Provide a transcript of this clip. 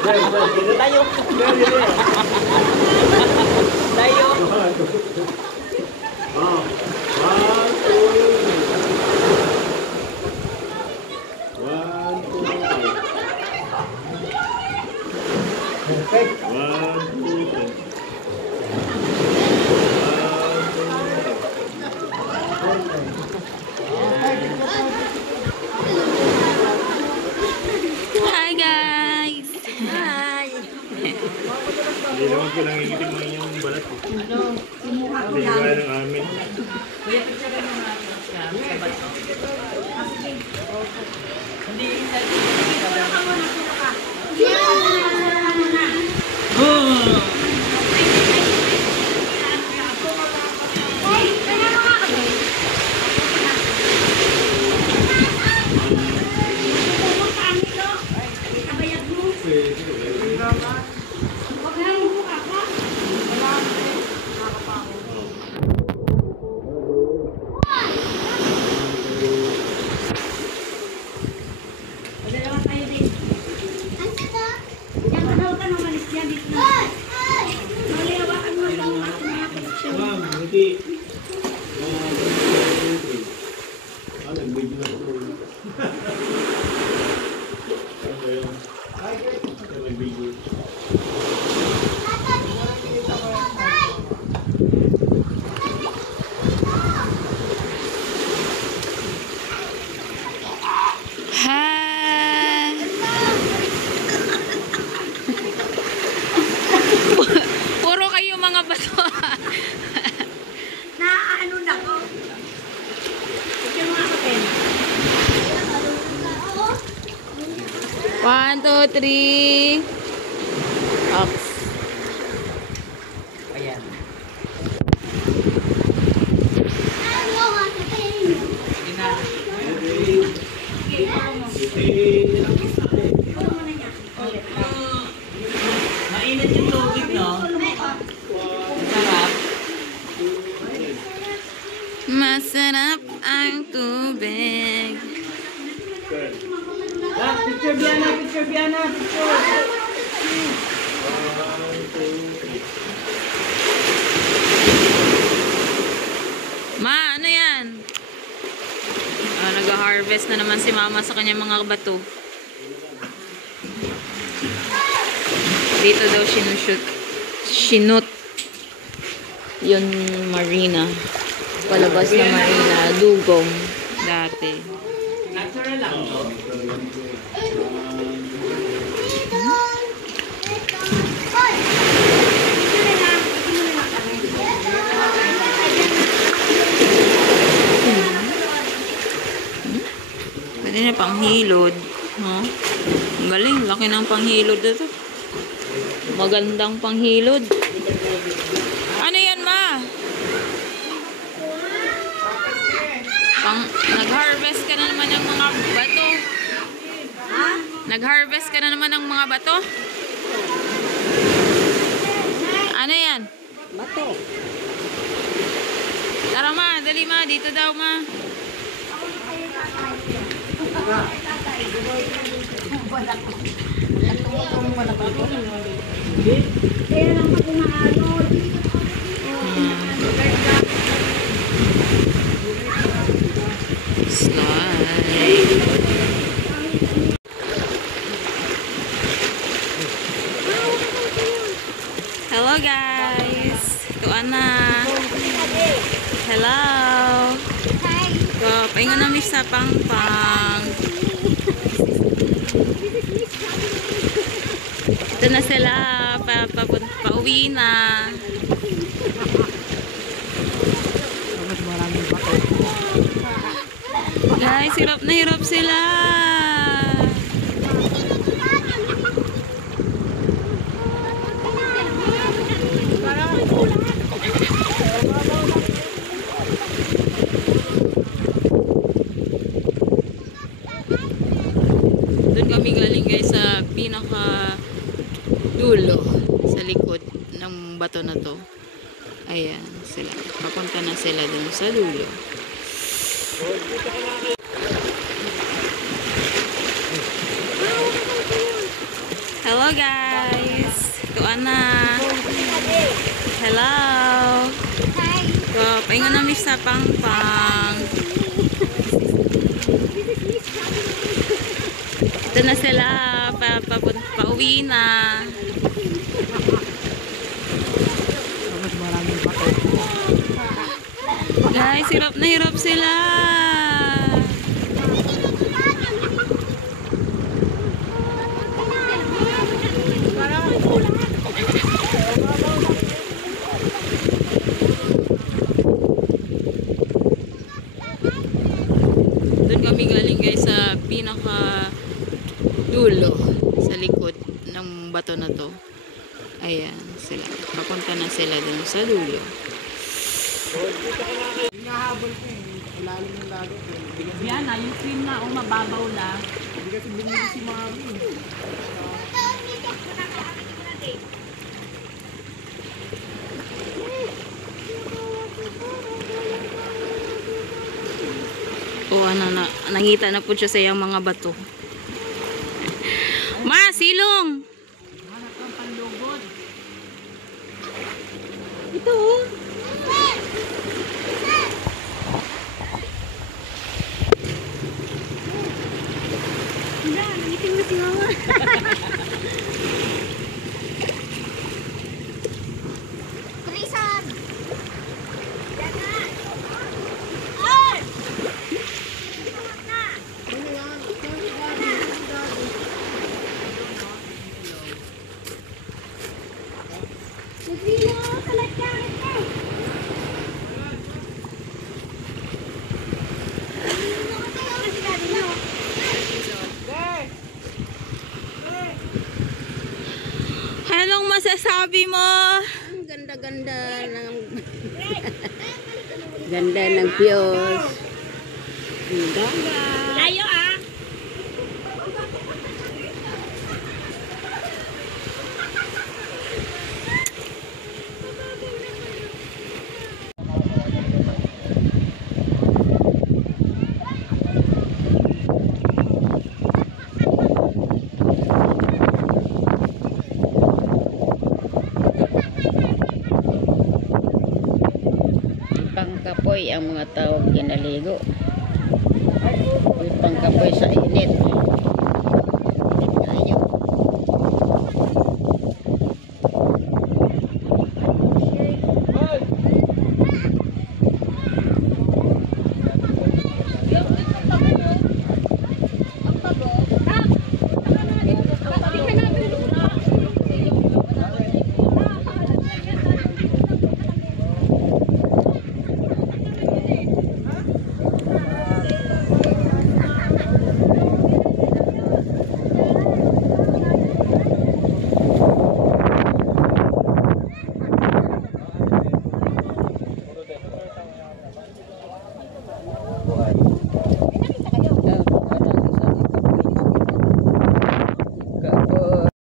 Dito tayo. Tayo. Oh. 1, 2, 3. 1, 2, 3. Hi guys! Hi. Hindi naman ko nangingitim mo yung balat ko. Hindi gaya ng amin. Ma'am, hindi. 1, 2, 3. Ah, nag-video na ito. Ano ba yun? Nag-video. Hi! Puro kayo mga bato. Ano na ko? Ito mga kapel. 1, 2, 3. Ox. Ayan. Sige na. Mainit yung tubig, no? Sarap. Masarap ang tubig. Picture Biana, picture Biana, picture. 1, 2, 3. Ma, ano yan? Nag-harvest na naman si mama sa kanyang mga bato. Dito daw sinut yun marina. Palabas na marina. Dugong. Dati. Natural lang to. Pwede na panghilod. Huh? Galing. Laki ng panghilod ito. Magandang panghilod. Ano yan, ma? Nag-harvest ka na naman ng mga bato. Nag-harvest ka na naman ng mga bato? Ano yan? Bato. Tara ma, dali ma. Dito daw ma. Kaya lang ako maano. Slide. Hello guys. Tuan na. Hello. So, paingon namin sa pangpang. Ito na sila. Pauwi na. Guys, hirap na hirap sila. Doon kami galing guys sa pinaka dulo sa likod ng bato na to. Ayan sila. Papunta na sila dun sa dulo. Hello guys. Tuan na. Hello. So, paingon na miss sa pangpang. Ito na sila. Pauwi na. Guys, hirap na hirap sila. Doon kami galing guys sa pinaka dulo sa likod ng bato na to. Ayan sila. Papunta na sila doon sa dulo. Hinahabol ko eh. Ilalim ng lago. Yan na, yung cream na, mababaw na. Hindi kasi bumili si Mami. O ano na, nangita na po siya sa iyang mga bato. Ma, silong! Hanap kang panlugod. Ito oh. Ngiting na si mama. Trisan! Yan na! Ay! Nagpilo sa lagkarit ko! Anong masasabi mo? Ang ganda-ganda ng ganda ng Diyos. Layo ah! Pangkapoy ang mga tao ginaligo. Pangkapoy sa